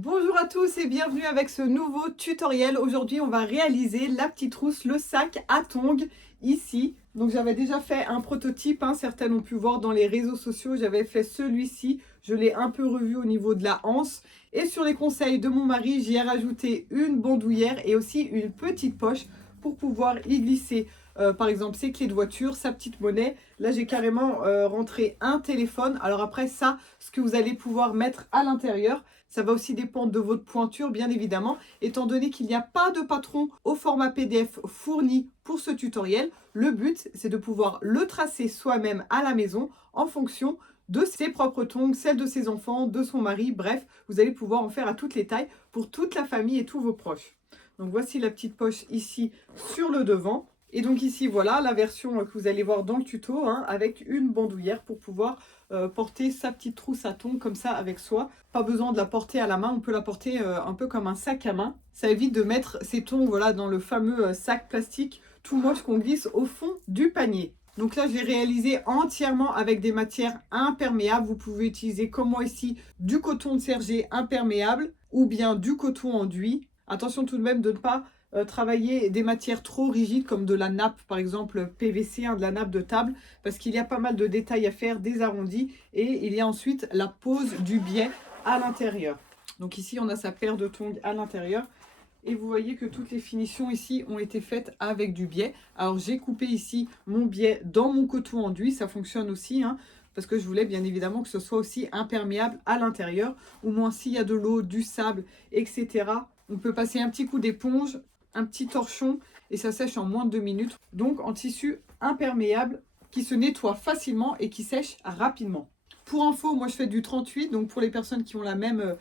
Bonjour à tous et bienvenue avec ce nouveau tutoriel. Aujourd'hui, on va réaliser la petite trousse, le sac à tongs ici. Donc j'avais déjà fait un prototype, certains ont pu voir dans les réseaux sociaux. J'avais fait celui-ci, je l'ai un peu revu au niveau de la hanse. Et sur les conseils de mon mari, j'y ai rajouté une bandoulière et aussi une petite poche pour pouvoir y glisser par exemple ses clés de voiture, sa petite monnaie. Là j'ai carrément rentré un téléphone. Alors après ça, ce que vous allez pouvoir mettre à l'intérieur, ça va aussi dépendre de votre pointure, bien évidemment. Étant donné qu'il n'y a pas de patron au format PDF fourni pour ce tutoriel, le but, c'est de pouvoir le tracer soi-même à la maison en fonction de ses propres tongs, celles de ses enfants, de son mari. Bref, vous allez pouvoir en faire à toutes les tailles pour toute la famille et tous vos proches. Donc voici la petite poche ici sur le devant. Et donc ici, voilà la version que vous allez voir dans le tuto, avec une bandoulière pour pouvoir porter sa petite trousse à tongs comme ça avec soi. Pas besoin de la porter à la main, on peut la porter un peu comme un sac à main. Ça évite de mettre ces tongs voilà, dans le fameux sac plastique tout moche qu'on glisse au fond du panier. Donc là, je l'ai réalisé entièrement avec des matières imperméables. Vous pouvez utiliser comme moi ici du coton de serger imperméable ou bien du coton enduit. Attention tout de même de ne pas travailler des matières trop rigides comme de la nappe, par exemple PVC, de la nappe de table, parce qu'il y a pas mal de détails à faire, des arrondis, et il y a ensuite la pose du biais à l'intérieur. Donc ici, on a sa paire de tongs à l'intérieur. Et vous voyez que toutes les finitions ici ont été faites avec du biais. Alors j'ai coupé ici mon biais dans mon coton enduit, ça fonctionne aussi, parce que je voulais bien évidemment que ce soit aussi imperméable à l'intérieur. Au moins s'il y a de l'eau, du sable, etc. On peut passer un petit coup d'éponge, un petit torchon et ça sèche en moins de 2 minutes. Donc en tissu imperméable qui se nettoie facilement et qui sèche rapidement. Pour info, moi je fais du 38, donc pour les personnes qui ont la même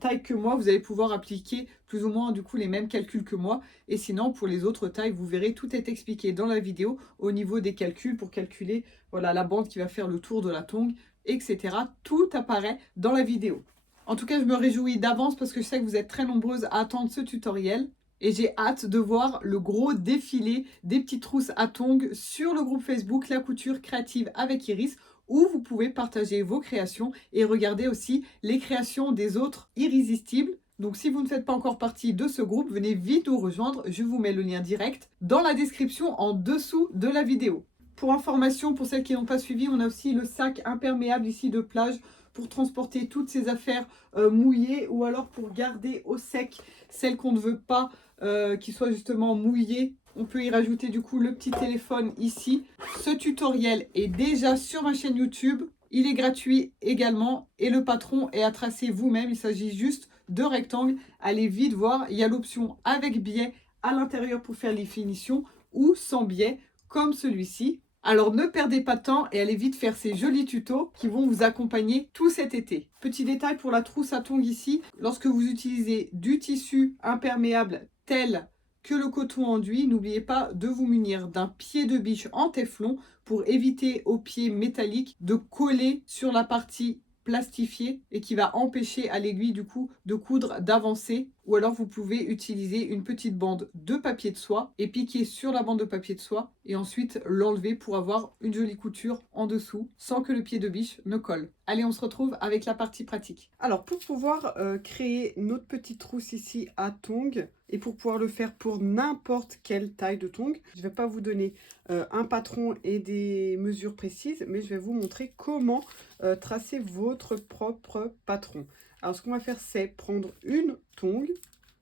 taille que moi, vous allez pouvoir appliquer plus ou moins du coup les mêmes calculs que moi. Et sinon, pour les autres tailles, vous verrez, tout est expliqué dans la vidéo au niveau des calculs pour calculer voilà, la bande qui va faire le tour de la tongue, etc. Tout apparaît dans la vidéo. En tout cas, je me réjouis d'avance parce que je sais que vous êtes très nombreuses à attendre ce tutoriel. Et j'ai hâte de voir le gros défilé des petites trousses à tongs sur le groupe Facebook La Couture Créative avec Iris, où vous pouvez partager vos créations et regarder aussi les créations des autres irrésistibles. Donc si vous ne faites pas encore partie de ce groupe, venez vite nous rejoindre. Je vous mets le lien direct dans la description en dessous de la vidéo. Pour information, pour celles qui n'ont pas suivi, on a aussi le sac imperméable ici de plage pour transporter toutes ces affaires mouillées ou alors pour garder au sec celles qu'on ne veut pas qui soient justement mouillées. On peut y rajouter du coup le petit téléphone ici. Ce tutoriel est déjà sur ma chaîne YouTube. Il est gratuit également et le patron est à tracer vous-même. Il s'agit juste de rectangles. Allez vite voir. Il y a l'option avec biais à l'intérieur pour faire les finitions ou sans biais comme celui-ci. Alors ne perdez pas de temps et allez vite faire ces jolis tutos qui vont vous accompagner tout cet été. Petit détail pour la trousse à tongs ici. Lorsque vous utilisez du tissu imperméable tel que le coton enduit, n'oubliez pas de vous munir d'un pied de biche en téflon pour éviter aux pieds métalliques de coller sur la partie plastifiée et qui va empêcher à l'aiguille du coup de coudre, d'avancer. Ou alors vous pouvez utiliser une petite bande de papier de soie et piquer sur la bande de papier de soie et ensuite l'enlever pour avoir une jolie couture en dessous sans que le pied de biche ne colle. Allez, on se retrouve avec la partie pratique. Alors pour pouvoir créer notre petite trousse ici à tongs et pour pouvoir le faire pour n'importe quelle taille de tongs, je ne vais pas vous donner un patron et des mesures précises, mais je vais vous montrer comment tracer votre propre patron. Alors ce qu'on va faire, c'est prendre une tongue,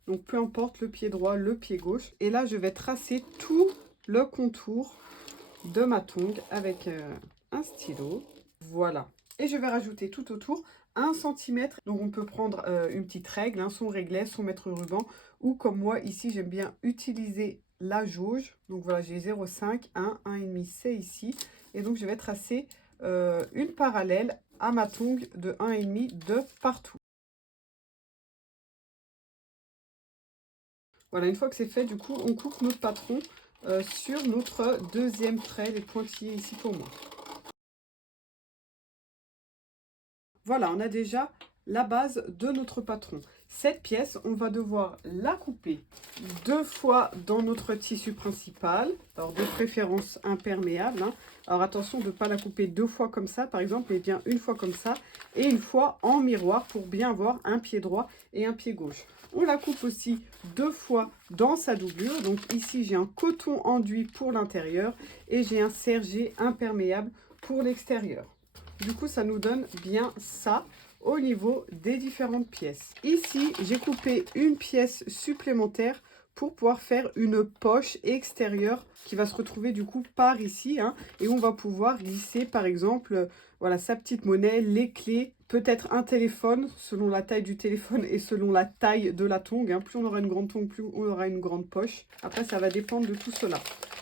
donc peu importe le pied droit, le pied gauche, et là je vais tracer tout le contour de ma tongue avec un stylo. Voilà. Et je vais rajouter tout autour 1 cm. Donc on peut prendre une petite règle, son réglet, son mètre ruban, ou comme moi ici j'aime bien utiliser la jauge. Donc voilà, j'ai 0,5, 1, 1,5, c'est ici. Et donc je vais tracer une parallèle à ma tongue de 1,5 de partout. Voilà, une fois que c'est fait, du coup, on coupe notre patron sur notre deuxième trait, les pointillés ici pour moi. Voilà, on a déjà la base de notre patron. Cette pièce, on va devoir la couper 2 fois dans notre tissu principal, alors de préférence imperméable, hein. Alors attention de ne pas la couper 2 fois comme ça, par exemple, mais bien une fois comme ça, et une fois en miroir pour bien avoir un pied droit et un pied gauche. On la coupe aussi 2 fois dans sa doublure. Donc ici, j'ai un coton enduit pour l'intérieur et j'ai un sergé imperméable pour l'extérieur. Du coup, ça nous donne bien ça au niveau des différentes pièces. Ici, j'ai coupé une pièce supplémentaire pour pouvoir faire une poche extérieure qui va se retrouver du coup par ici, hein, et on va pouvoir glisser par exemple voilà, sa petite monnaie, les clés, peut-être un téléphone selon la taille du téléphone et selon la taille de la tongue, hein. Plus on aura une grande tongue, plus on aura une grande poche. Après, ça va dépendre de tout cela.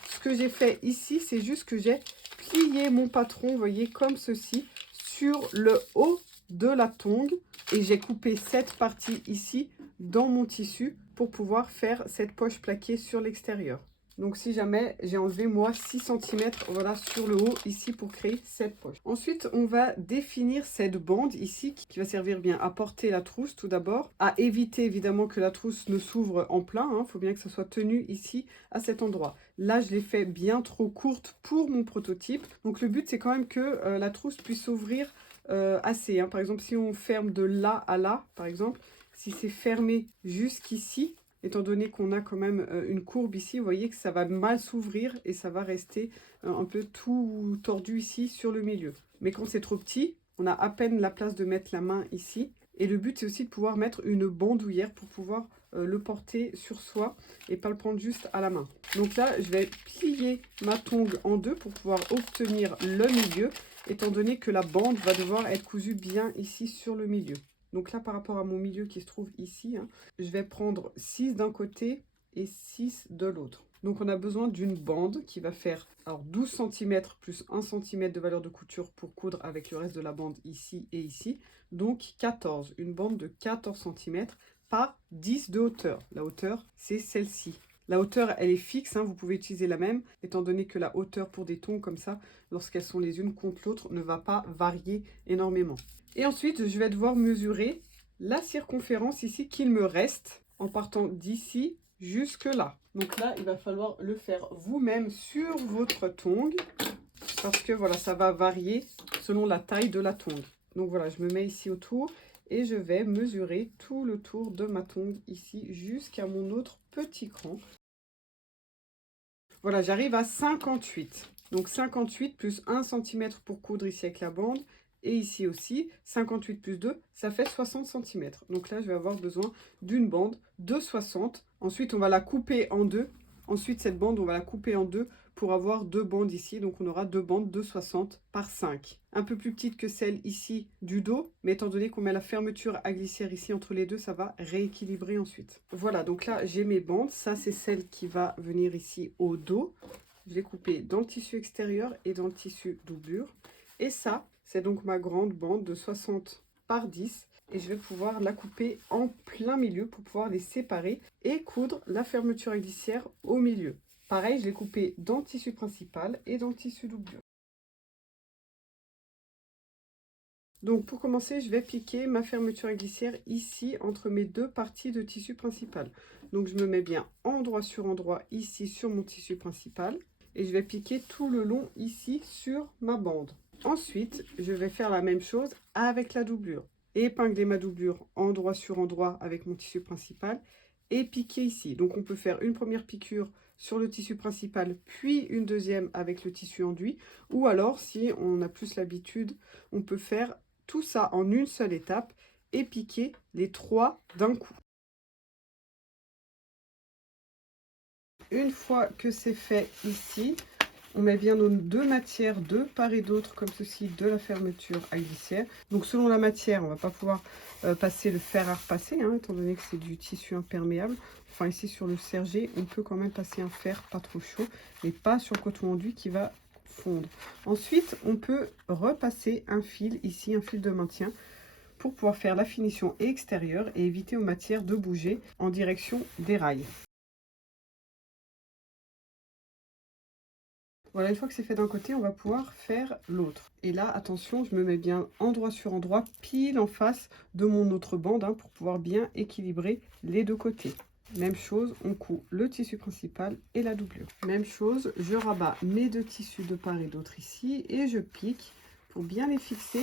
Ce que j'ai fait ici, c'est juste que j'ai plié mon patron, vous voyez, comme ceci, sur le haut de la tongue, et j'ai coupé cette partie ici dans mon tissu pour pouvoir faire cette poche plaquée sur l'extérieur. Donc si jamais j'ai enlevé moi 6 cm voilà, sur le haut ici pour créer cette poche. Ensuite on va définir cette bande ici qui va servir bien à porter la trousse tout d'abord, à éviter évidemment que la trousse ne s'ouvre en plein, hein. Faut bien que ça soit tenu ici à cet endroit. Là je l'ai fait bien trop courte pour mon prototype, donc le but c'est quand même que la trousse puisse s'ouvrir assez, hein. Par exemple si on ferme de là à là, par exemple, si c'est fermé jusqu'ici, étant donné qu'on a quand même une courbe ici, vous voyez que ça va mal s'ouvrir et ça va rester un peu tout tordu ici sur le milieu. Mais quand c'est trop petit, on a à peine la place de mettre la main ici. Et le but, c'est aussi de pouvoir mettre une bandoulière pour pouvoir le porter sur soi et pas le prendre juste à la main. Donc là, je vais plier ma tongue en deux pour pouvoir obtenir le milieu, étant donné que la bande va devoir être cousue bien ici sur le milieu. Donc là, par rapport à mon milieu qui se trouve ici, hein, je vais prendre 6 d'un côté et 6 de l'autre. Donc on a besoin d'une bande qui va faire alors 12 cm plus 1 cm de valeur de couture pour coudre avec le reste de la bande ici et ici. Donc 14, une bande de 14 cm par 10 de hauteur. La hauteur, c'est celle-ci. La hauteur, elle est fixe, hein, vous pouvez utiliser la même, étant donné que la hauteur pour des tongs comme ça, lorsqu'elles sont les unes contre l'autre, ne va pas varier énormément. Et ensuite, je vais devoir mesurer la circonférence ici qu'il me reste en partant d'ici jusque là. Donc là, il va falloir le faire vous-même sur votre tongue parce que voilà, ça va varier selon la taille de la tongue. Donc voilà, je me mets ici autour et je vais mesurer tout le tour de ma tongue ici jusqu'à mon autre petit cran. Voilà, j'arrive à 58. Donc 58 plus 1 cm pour coudre ici avec la bande. Et ici aussi, 58 plus 2, ça fait 60 cm. Donc là, je vais avoir besoin d'une bande de 60. Ensuite, on va la couper en deux. Ensuite, cette bande, on va la couper en deux pour avoir 2 bandes ici. Donc, on aura 2 bandes de 60 par 5. Un peu plus petite que celle ici du dos. Mais étant donné qu'on met la fermeture à glissière ici entre les deux, ça va rééquilibrer ensuite. Voilà, donc là, j'ai mes bandes. Ça, c'est celle qui va venir ici au dos. Je l'ai coupée dans le tissu extérieur et dans le tissu doublure. Et ça, c'est donc ma grande bande de 60 par 10 et je vais pouvoir la couper en plein milieu pour pouvoir les séparer et coudre la fermeture à glissière au milieu. Pareil, je l'ai coupée dans le tissu principal et dans le tissu doublure. Donc pour commencer, je vais piquer ma fermeture à glissière ici entre mes deux parties de tissu principal. Donc je me mets bien endroit sur endroit ici sur mon tissu principal et je vais piquer tout le long ici sur ma bande. Ensuite, je vais faire la même chose avec la doublure. Épingler ma doublure endroit sur endroit avec mon tissu principal et piquer ici. Donc on peut faire une première piqûre sur le tissu principal, puis une deuxième avec le tissu enduit. Ou alors, si on a plus l'habitude, on peut faire tout ça en une seule étape et piquer les 3 d'un coup. Une fois que c'est fait ici, on met bien nos deux matières de part et d'autre, comme ceci, de la fermeture à glissière. Donc selon la matière, on ne va pas pouvoir passer le fer à repasser, hein, étant donné que c'est du tissu imperméable. Enfin ici sur le sergé, on peut quand même passer un fer pas trop chaud, mais pas sur le coton enduit qui va fondre. Ensuite, on peut repasser un fil ici, un fil de maintien, pour pouvoir faire la finition extérieure et éviter aux matières de bouger en direction des rails. Voilà, une fois que c'est fait d'un côté, on va pouvoir faire l'autre. Et là, attention, je me mets bien endroit sur endroit, pile en face de mon autre bande, hein, pour pouvoir bien équilibrer les deux côtés. Même chose, on coud le tissu principal et la doublure. Même chose, je rabats mes deux tissus de part et d'autre ici et je pique pour bien les fixer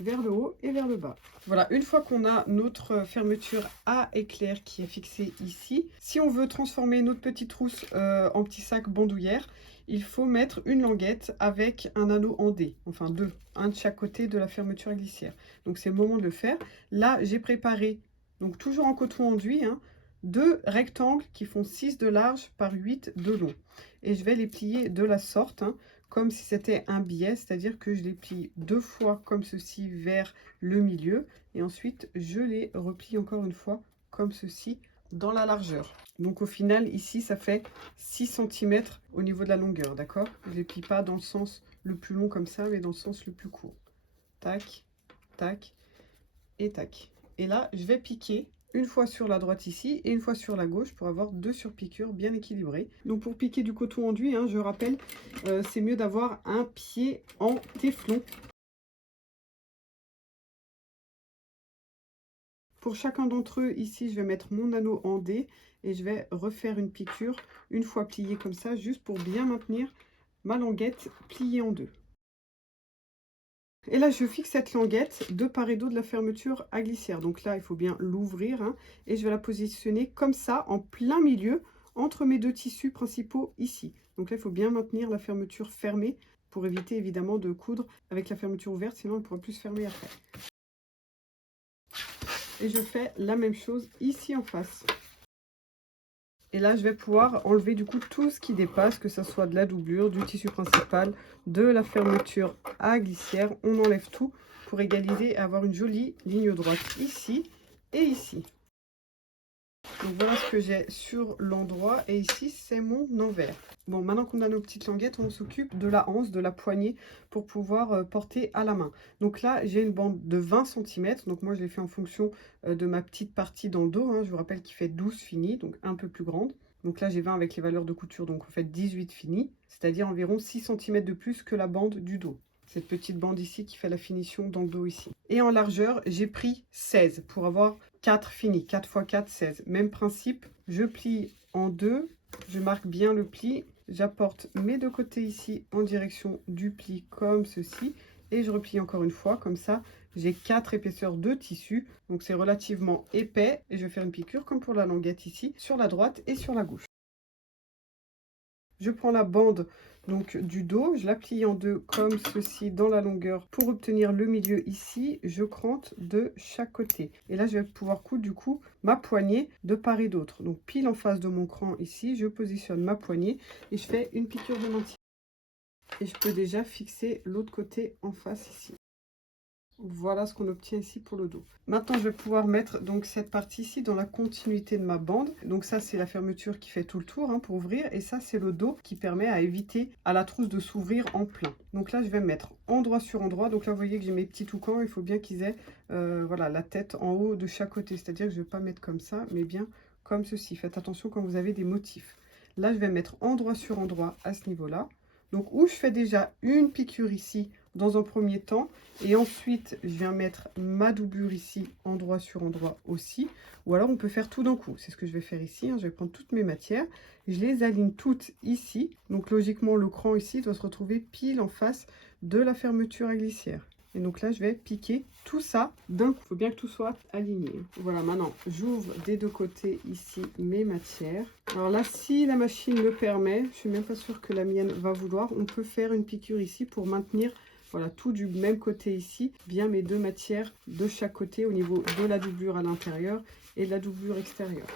vers le haut et vers le bas. Voilà, une fois qu'on a notre fermeture à éclair qui est fixée ici, si on veut transformer notre petite trousse en petit sac bandoulière, il faut mettre une languette avec un anneau en D, enfin deux, un de chaque côté de la fermeture à glissière. Donc c'est le moment de le faire. Là, j'ai préparé, donc toujours en coton enduit, hein, deux rectangles qui font 6 de large par 8 de long. Et je vais les plier de la sorte, hein, comme si c'était un billet, c'est-à-dire que je les plie deux fois comme ceci vers le milieu. Et ensuite, je les replie encore une fois comme ceci dans la largeur. Donc au final, ici, ça fait 6 cm au niveau de la longueur, d'accord? Je ne les plie pas dans le sens le plus long comme ça, mais dans le sens le plus court. Tac, tac et tac. Et là, je vais piquer une fois sur la droite ici et une fois sur la gauche pour avoir deux surpiqûres bien équilibrées. Donc pour piquer du coton enduit, hein, je rappelle, c'est mieux d'avoir un pied en téflon. Pour chacun d'entre eux, ici, je vais mettre mon anneau en D et je vais refaire une piqûre une fois pliée comme ça, juste pour bien maintenir ma languette pliée en deux. Et là, je fixe cette languette de part et d'autre de la fermeture à glissière. Donc là, il faut bien l'ouvrir, hein, et je vais la positionner comme ça, en plein milieu, entre mes deux tissus principaux ici. Donc là, il faut bien maintenir la fermeture fermée pour éviter évidemment de coudre avec la fermeture ouverte, sinon on ne pourra plus se fermer après. Et je fais la même chose ici en face. Et là, je vais pouvoir enlever du coup tout ce qui dépasse, que ce soit de la doublure, du tissu principal, de la fermeture à glissière. On enlève tout pour égaliser et avoir une jolie ligne droite ici et ici. Donc voilà ce que j'ai sur l'endroit et ici c'est mon envers. Bon, maintenant qu'on a nos petites languettes, on s'occupe de la hanse, de la poignée pour pouvoir porter à la main. Donc là j'ai une bande de 20 cm, donc moi je l'ai fait en fonction de ma petite partie dans le dos, hein. Je vous rappelle qu'il fait 12 fini, donc un peu plus grande. Donc là j'ai 20 avec les valeurs de couture, donc en fait 18 fini, c'est-à-dire environ 6 cm de plus que la bande du dos. Cette petite bande ici qui fait la finition dans le dos ici. Et en largeur, j'ai pris 16 pour avoir 4 finis. 4 x 4, 16. Même principe, je plie en deux, je marque bien le pli, j'apporte mes deux côtés ici en direction du pli comme ceci. Et je replie encore une fois, comme ça, j'ai 4 épaisseurs de tissu. Donc c'est relativement épais. Et je vais faire une piqûre comme pour la languette ici, sur la droite et sur la gauche. Je prends la bande donc du dos, je la plie en deux comme ceci dans la longueur pour obtenir le milieu ici. Je crante de chaque côté. Et là, je vais pouvoir coudre du coup ma poignée de part et d'autre. Donc pile en face de mon cran ici, je positionne ma poignée et je fais une piqûre de mentier. Et je peux déjà fixer l'autre côté en face ici. Voilà ce qu'on obtient ici pour le dos. Maintenant, je vais pouvoir mettre donc cette partie ici dans la continuité de ma bande. Donc ça, c'est la fermeture qui fait tout le tour, hein, pour ouvrir. Et ça, c'est le dos qui permet à éviter à la trousse de s'ouvrir en plein. Donc là, je vais mettre endroit sur endroit. Donc là, vous voyez que j'ai mes petits toucans. Il faut bien qu'ils aient voilà, la tête en haut de chaque côté. C'est-à-dire que je ne vais pas mettre comme ça, mais bien comme ceci. Faites attention quand vous avez des motifs. Là, je vais mettre endroit sur endroit à ce niveau-là. Donc où je fais déjà une piqûre ici dans un premier temps et ensuite je viens mettre ma doublure ici endroit sur endroit aussi, ou alors on peut faire tout d'un coup. C'est ce que je vais faire ici, hein. Je vais prendre toutes mes matières, je les aligne toutes ici, donc logiquement le cran ici doit se retrouver pile en face de la fermeture à glissière. Et donc là, je vais piquer tout ça d'un coup. Il faut bien que tout soit aligné. Voilà, maintenant, j'ouvre des deux côtés ici mes matières. Alors là, si la machine le permet, je suis même pas sûre que la mienne va vouloir, on peut faire une piqûre ici pour maintenir, voilà, tout du même côté ici, bien mes deux matières de chaque côté au niveau de la doublure à l'intérieur et de la doublure extérieure.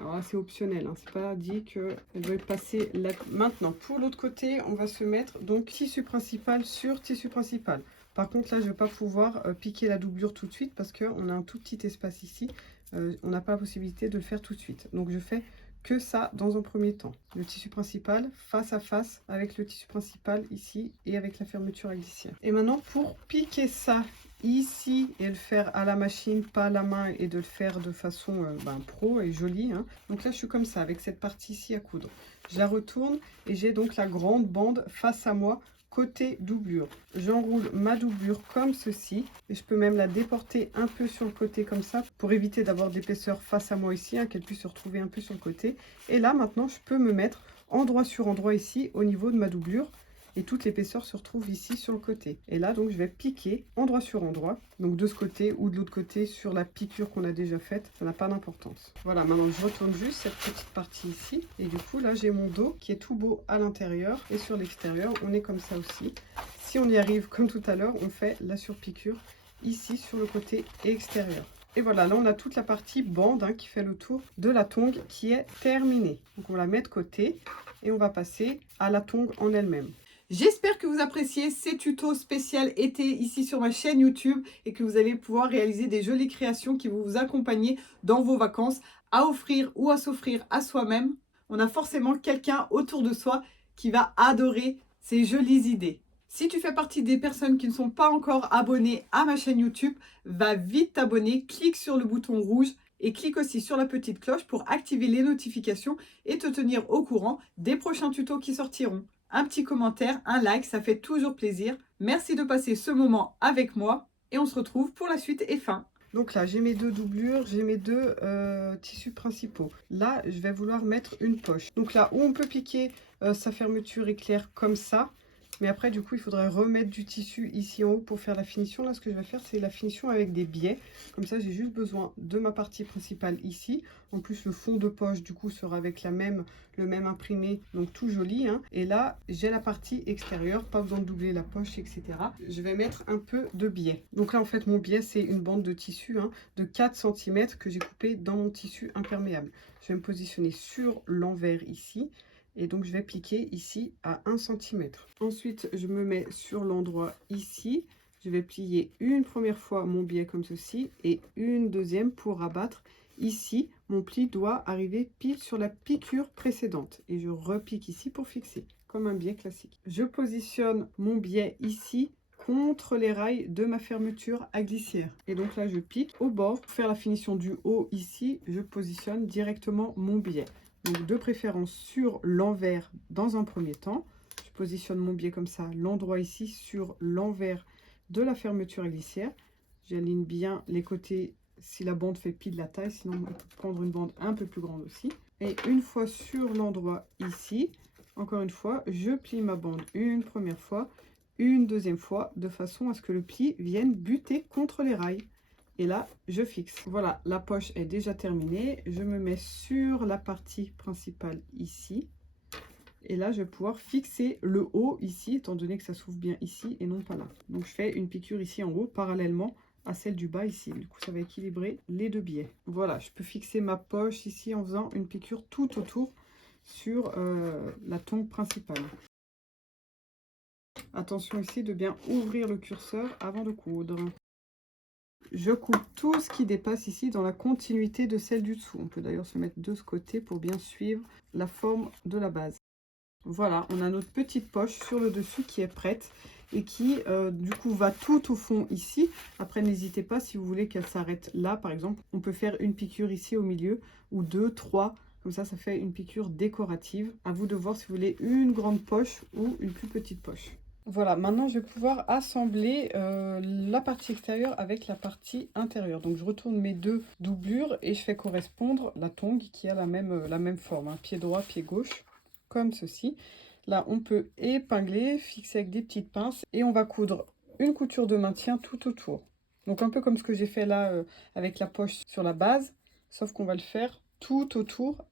Alors là, c'est optionnel, hein, c'est pas dit qu'elle doit passer là. Maintenant, pour l'autre côté, on va se mettre donc tissu principal sur tissu principal. Par contre, là, je ne vais pas pouvoir piquer la doublure tout de suite parce qu'on a un tout petit espace ici. On n'a pas la possibilité de le faire tout de suite. Donc, je fais que ça dans un premier temps. Le tissu principal face à face avec le tissu principal ici et avec la fermeture à glissière. Et maintenant, pour piquer ça ici et le faire à la machine, pas à la main, et de le faire de façon pro et jolie, hein. Donc là, je suis comme ça, avec cette partie ici à coudre. Je la retourne et j'ai donc la grande bande face à moi, côté doublure. J'enroule ma doublure comme ceci et je peux même la déporter un peu sur le côté comme ça pour éviter d'avoir d'épaisseur face à moi ici, hein, qu'elle puisse se retrouver un peu sur le côté. Et là, maintenant, je peux me mettre endroit sur endroit ici au niveau de ma doublure. Et toute l'épaisseur se retrouve ici sur le côté. Et là, donc, je vais piquer endroit sur endroit. Donc, de ce côté ou de l'autre côté sur la piqûre qu'on a déjà faite. Ça n'a pas d'importance. Voilà, maintenant, je retourne juste cette petite partie ici. Et du coup, là, j'ai mon dos qui est tout beau à l'intérieur. Et sur l'extérieur, on est comme ça aussi. Si on y arrive, comme tout à l'heure, on fait la surpiqûre ici sur le côté extérieur. Et voilà, là, on a toute la partie bande, hein, qui fait le tour de la tongue qui est terminée. Donc, on la met de côté et on va passer à la tongue en elle-même. J'espère que vous appréciez ces tutos spécial été ici sur ma chaîne YouTube et que vous allez pouvoir réaliser des jolies créations qui vont vous accompagner dans vos vacances à offrir ou à s'offrir à soi-même. On a forcément quelqu'un autour de soi qui va adorer ces jolies idées. Si tu fais partie des personnes qui ne sont pas encore abonnées à ma chaîne YouTube, va vite t'abonner, clique sur le bouton rouge et clique aussi sur la petite cloche pour activer les notifications et te tenir au courant des prochains tutos qui sortiront. Un petit commentaire, un like, ça fait toujours plaisir. Merci de passer ce moment avec moi et on se retrouve pour la suite et fin. Donc là, j'ai mes deux doublures, j'ai mes deux tissus principaux. Là, je vais vouloir mettre une poche. Donc là, où on peut piquer sa fermeture éclair comme ça. Mais après, du coup, il faudrait remettre du tissu ici en haut pour faire la finition. Là, ce que je vais faire, c'est la finition avec des biais. Comme ça, j'ai juste besoin de ma partie principale ici. En plus, le fond de poche, du coup, sera avec le même imprimé. Donc, tout joli, hein. Et là, j'ai la partie extérieure. Pas besoin de doubler la poche, etc. Je vais mettre un peu de biais. Donc là, en fait, mon biais, c'est une bande de tissu, hein, de 4 cm que j'ai coupé dans mon tissu imperméable. Je vais me positionner sur l'envers ici. Et donc, je vais piquer ici à 1 cm. Ensuite, je me mets sur l'endroit ici. Je vais plier une première fois mon biais comme ceci et une deuxième pour rabattre. Ici, mon pli doit arriver pile sur la piqûre précédente. Et je repique ici pour fixer, comme un biais classique. Je positionne mon biais ici contre les rails de ma fermeture à glissière. Et donc là, je pique au bord. Pour faire la finition du haut ici, je positionne directement mon biais. Donc de préférence sur l'envers dans un premier temps. Je positionne mon biais comme ça, l'endroit ici sur l'envers de la fermeture à glissière. J'aligne bien les côtés si la bande fait pile la taille, sinon on peut prendre une bande un peu plus grande aussi. Et une fois sur l'endroit ici, encore une fois, je plie ma bande une première fois, une deuxième fois, de façon à ce que le pli vienne buter contre les rails. Et là, je fixe. Voilà, la poche est déjà terminée. Je me mets sur la partie principale ici. Et là, je vais pouvoir fixer le haut ici, étant donné que ça s'ouvre bien ici et non pas là. Donc, je fais une piqûre ici en haut, parallèlement à celle du bas ici. Du coup, ça va équilibrer les deux biais. Voilà, je peux fixer ma poche ici en faisant une piqûre tout autour sur la tongue principale. Attention ici de bien ouvrir le curseur avant de coudre. Je coupe tout ce qui dépasse ici dans la continuité de celle du dessous. On peut d'ailleurs se mettre de ce côté pour bien suivre la forme de la base. Voilà, on a notre petite poche sur le dessus qui est prête et qui du coup va tout au fond ici. Après, n'hésitez pas, si vous voulez qu'elle s'arrête là par exemple, on peut faire une piqûre ici au milieu ou 2, 3. Comme ça fait une piqûre décorative. À vous de voir si vous voulez une grande poche ou une plus petite poche. Voilà, maintenant je vais pouvoir assembler la partie extérieure avec la partie intérieure. Donc je retourne mes deux doublures et je fais correspondre la tongue qui a la même forme, hein, pied droit, pied gauche, comme ceci. Là, on peut épingler, fixer avec des petites pinces et on va coudre une couture de maintien tout autour. Donc un peu comme ce que j'ai fait là avec la poche sur la base, sauf qu'on va le faire tout autour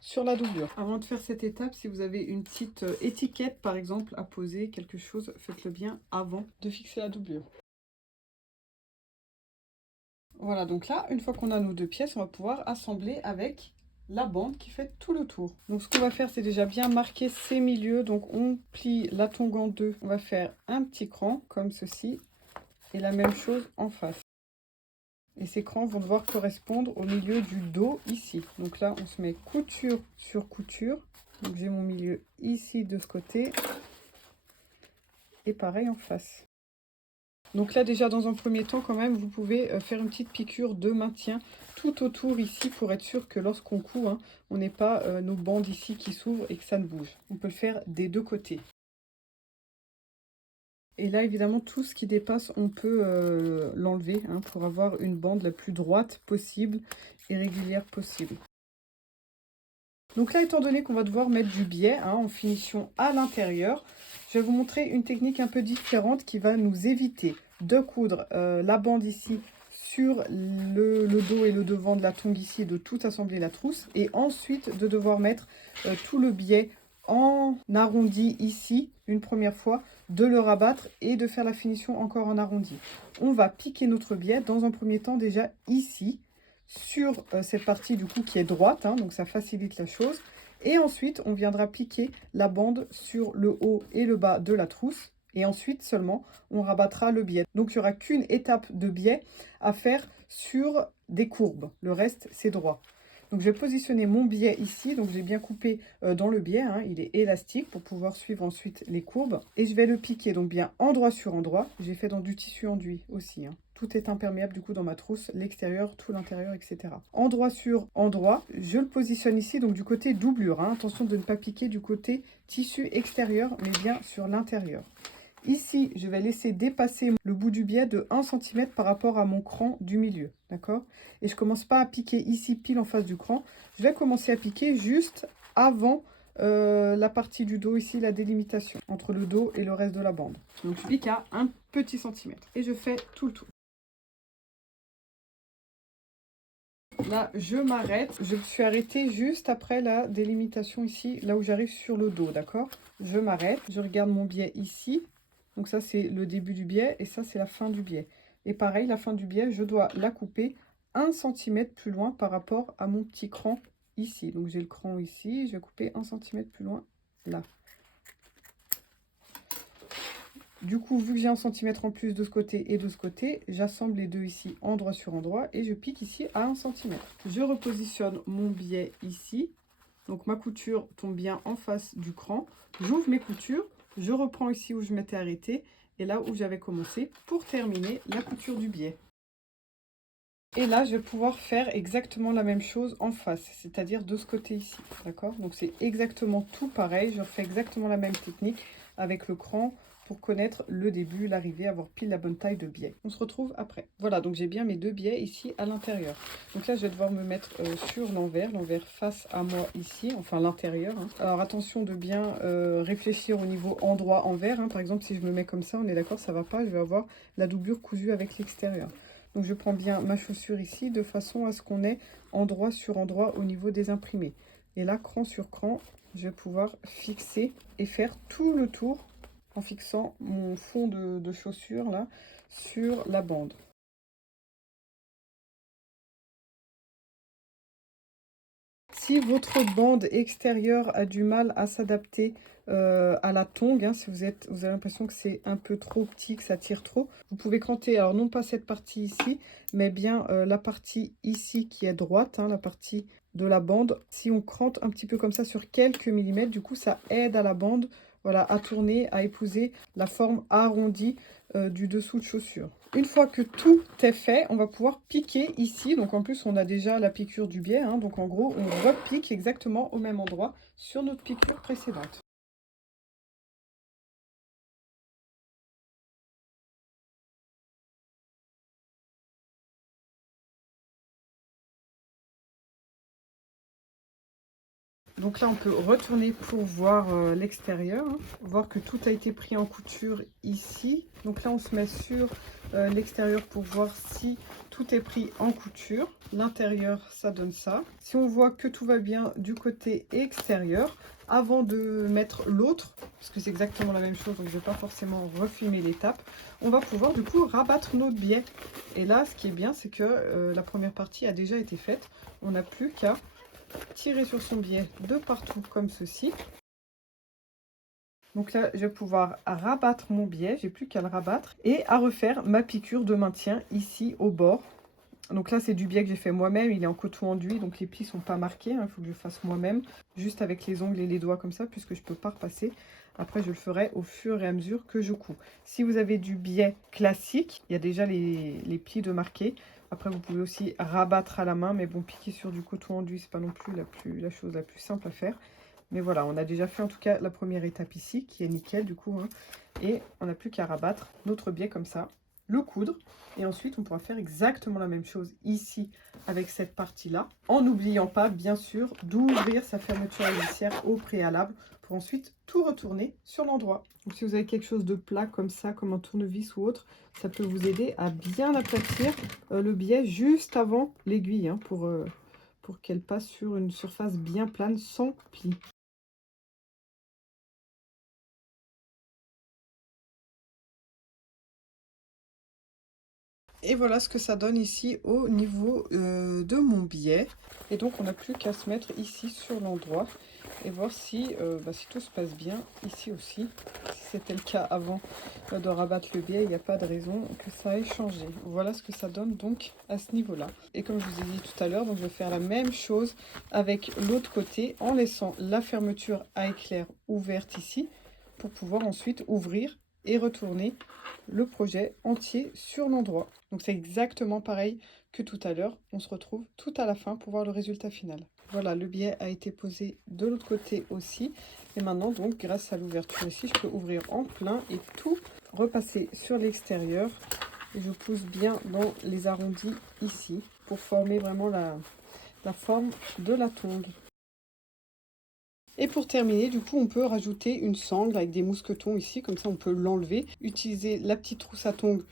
sur la doublure. Avant de faire cette étape, si vous avez une petite étiquette par exemple à poser, quelque chose, faites-le bien avant de fixer la doublure. Voilà, donc là, une fois qu'on a nos deux pièces, on va pouvoir assembler avec la bande qui fait tout le tour. Donc ce qu'on va faire, c'est déjà bien marquer ces milieux. Donc on plie la tongue en deux. On va faire un petit cran comme ceci et la même chose en face. Et ces crans vont devoir correspondre au milieu du dos ici. Donc là, on se met couture sur couture. Donc j'ai mon milieu ici de ce côté. Et pareil en face. Donc là déjà dans un premier temps quand même, vous pouvez faire une petite piqûre de maintien tout autour ici pour être sûr que lorsqu'on coud, hein, on n'ait pas nos bandes ici qui s'ouvrent et que ça ne bouge. On peut le faire des deux côtés. Et là évidemment tout ce qui dépasse on peut l'enlever hein, pour avoir une bande la plus droite possible et régulière possible. Donc là étant donné qu'on va devoir mettre du biais hein, en finition à l'intérieur, je vais vous montrer une technique un peu différente qui va nous éviter de coudre la bande ici sur le dos et le devant de la tongue ici, de tout assembler la trousse et ensuite de devoir mettre tout le biais en arrondi ici une première fois, de le rabattre et de faire la finition encore en arrondi. On va piquer notre biais dans un premier temps déjà ici sur cette partie du coup qui est droite, hein, donc ça facilite la chose. Et ensuite, on viendra piquer la bande sur le haut et le bas de la trousse. Et ensuite seulement, on rabattra le biais. Donc, il n'y aura qu'une étape de biais à faire sur des courbes. Le reste, c'est droit. Donc, je vais positionner mon biais ici. Donc, j'ai bien coupé dans le biais. Hein, il est élastique pour pouvoir suivre ensuite les courbes. Et je vais le piquer donc bien endroit sur endroit. J'ai fait dans du tissu enduit aussi. Hein. Tout est imperméable du coup dans ma trousse, l'extérieur, tout l'intérieur, etc. Endroit sur endroit, je le positionne ici, donc du côté doublure. Hein. Attention de ne pas piquer du côté tissu extérieur, mais bien sur l'intérieur. Ici, je vais laisser dépasser le bout du biais de 1 cm par rapport à mon cran du milieu. D'accord? Et je ne commence pas à piquer ici pile en face du cran. Je vais commencer à piquer juste avant la partie du dos ici, la délimitation entre le dos et le reste de la bande. Donc je pique à 1 petit centimètre et je fais tout le tour. Là, je m'arrête. Je me suis arrêtée juste après la délimitation ici, là où j'arrive sur le dos, d'accord? Je m'arrête, je regarde mon biais ici. Donc ça, c'est le début du biais et ça, c'est la fin du biais. Et pareil, la fin du biais, je dois la couper 1 cm plus loin par rapport à mon petit cran ici. Donc j'ai le cran ici, je vais couper 1 cm plus loin là. Du coup, vu que j'ai 1 cm en plus de ce côté et de ce côté, j'assemble les deux ici endroit sur endroit et je pique ici à 1 cm. Je repositionne mon biais ici. Donc ma couture tombe bien en face du cran. J'ouvre mes coutures, je reprends ici où je m'étais arrêtée et là où j'avais commencé pour terminer la couture du biais. Et là, je vais pouvoir faire exactement la même chose en face, c'est-à-dire de ce côté ici, d'accord? Donc c'est exactement tout pareil, je refais exactement la même technique avec le cran pour connaître le début, l'arrivée, avoir pile la bonne taille de biais. On se retrouve après. Voilà, donc j'ai bien mes deux biais ici à l'intérieur. Donc là, je vais devoir me mettre sur l'envers face à moi ici, enfin l'intérieur. Hein. Alors attention de bien réfléchir au niveau endroit-envers. Hein. Par exemple, si je me mets comme ça, on est d'accord, ça va pas, je vais avoir la doublure cousue avec l'extérieur. Donc je prends bien ma chaussure ici de façon à ce qu'on ait endroit sur endroit au niveau des imprimés. Et là, cran sur cran, je vais pouvoir fixer et faire tout le tour en fixant mon fond de chaussure là sur la bande. Si votre bande extérieure a du mal à s'adapter à la tongue, hein, si vous avez l'impression que c'est un peu trop petit, que ça tire trop, vous pouvez cranter, alors non pas cette partie ici, mais bien la partie ici qui est droite, hein, la partie de la bande. Si on crante un petit peu comme ça sur quelques millimètres, du coup ça aide à la bande, voilà, à tourner, à épouser la forme arrondie du dessous de chaussure. Une fois que tout est fait, on va pouvoir piquer ici. Donc en plus, on a déjà la piqûre du biais. Hein, donc en gros, on repique exactement au même endroit sur notre piqûre précédente. Donc là, on peut retourner pour voir l'extérieur, hein, voir que tout a été pris en couture ici. Donc là, on se met sur l'extérieur pour voir si tout est pris en couture. L'intérieur, ça donne ça. Si on voit que tout va bien du côté extérieur, avant de mettre l'autre, parce que c'est exactement la même chose, donc je ne vais pas forcément refilmer l'étape, on va pouvoir du coup rabattre notre biais. Et là, ce qui est bien, c'est que la première partie a déjà été faite. On n'a plus qu'à tirer sur son biais de partout comme ceci. Donc là, je vais pouvoir rabattre mon biais, j'ai plus qu'à le rabattre et à refaire ma piqûre de maintien ici au bord Donc là, c'est du biais que j'ai fait moi-même. Il est en coton enduit, donc les plis sont pas marqués. Il faut que je le fasse moi-même, juste avec les ongles et les doigts comme ça, puisque je peux pas repasser. Après, je le ferai au fur et à mesure que je couds. Si vous avez du biais classique, il y a déjà les plis de marquer. Après, vous pouvez aussi rabattre à la main, mais bon, piquer sur du coton enduit, c'est pas non plus la chose la plus simple à faire. Mais voilà, on a déjà fait en tout cas la première étape ici, qui est nickel du coup, hein. Et on n'a plus qu'à rabattre notre biais comme ça, le coudre. Et ensuite, on pourra faire exactement la même chose ici avec cette partie-là, en n'oubliant pas, bien sûr, d'ouvrir sa fermeture à glissière au préalable pour ensuite tout retourner sur l'endroit. Donc, si vous avez quelque chose de plat comme ça, comme un tournevis ou autre, ça peut vous aider à bien aplatir le biais juste avant l'aiguille, hein, pour qu'elle passe sur une surface bien plane sans pli. Et voilà ce que ça donne ici au niveau de mon biais. Et donc on n'a plus qu'à se mettre ici sur l'endroit et voir si, si tout se passe bien ici aussi. Si c'était le cas avant de rabattre le biais, il n'y a pas de raison que ça ait changé. Voilà ce que ça donne donc à ce niveau-là. Et comme je vous ai dit tout à l'heure, donc je vais faire la même chose avec l'autre côté en laissant la fermeture à éclair ouverte ici pour pouvoir ensuite ouvrir et retourner le projet entier sur l'endroit. Donc c'est exactement pareil que tout à l'heure. On se retrouve tout à la fin pour voir le résultat final. Voilà, le biais a été posé de l'autre côté aussi. Et maintenant, donc, grâce à l'ouverture ici, je peux ouvrir en plein et tout repasser sur l'extérieur. Et je pousse bien dans les arrondis ici pour former vraiment la forme de la tongue. Et pour terminer, du coup, on peut rajouter une sangle avec des mousquetons ici, comme ça on peut l'enlever, utiliser la petite trousse à tongs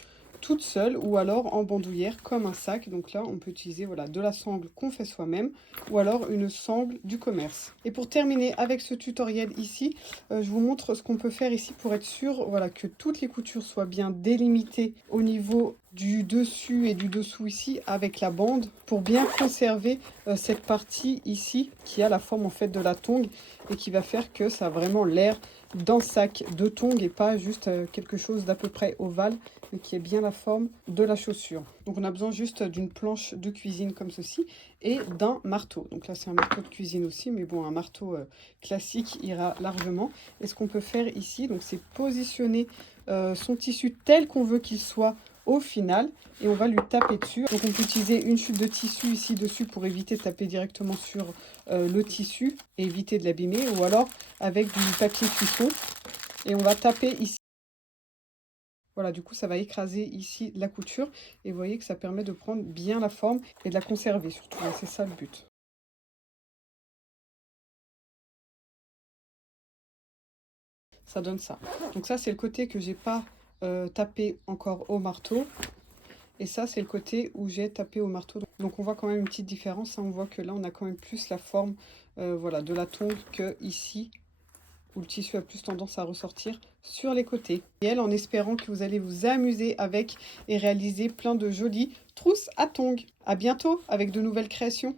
toute seule ou alors en bandoulière comme un sac. Donc là, on peut utiliser voilà, de la sangle qu'on fait soi-même ou alors une sangle du commerce. Et pour terminer avec ce tutoriel ici, je vous montre ce qu'on peut faire ici pour être sûr voilà, que toutes les coutures soient bien délimitées au niveau du dessus et du dessous ici avec la bande pour bien conserver cette partie ici qui a la forme en fait de la tongue et qui va faire que ça a vraiment l'air d'un sac de tongs et pas juste quelque chose d'à peu près ovale mais qui est bien la forme de la chaussure. Donc on a besoin juste d'une planche de cuisine comme ceci et d'un marteau. Donc là c'est un marteau de cuisine aussi, mais bon un marteau classique ira largement. Et ce qu'on peut faire ici, donc c'est positionner son tissu tel qu'on veut qu'il soit au final et on va lui taper dessus. Donc on peut utiliser une chute de tissu ici dessus pour éviter de taper directement sur le tissu et éviter de l'abîmer, ou alors avec du papier cuisson et on va taper ici. Voilà, du coup ça va écraser ici la couture et vous voyez que ça permet de prendre bien la forme et de la conserver surtout, hein, c'est ça le but. Ça donne ça. Donc ça c'est le côté que j'ai pas tapé encore au marteau. Et ça, c'est le côté où j'ai tapé au marteau. Donc on voit quand même une petite différence, hein. On voit que là, on a quand même plus la forme voilà, de la tongue que ici, où le tissu a plus tendance à ressortir sur les côtés. Et elle, en espérant que vous allez vous amuser avec et réaliser plein de jolies trousses à tongs. À bientôt avec de nouvelles créations.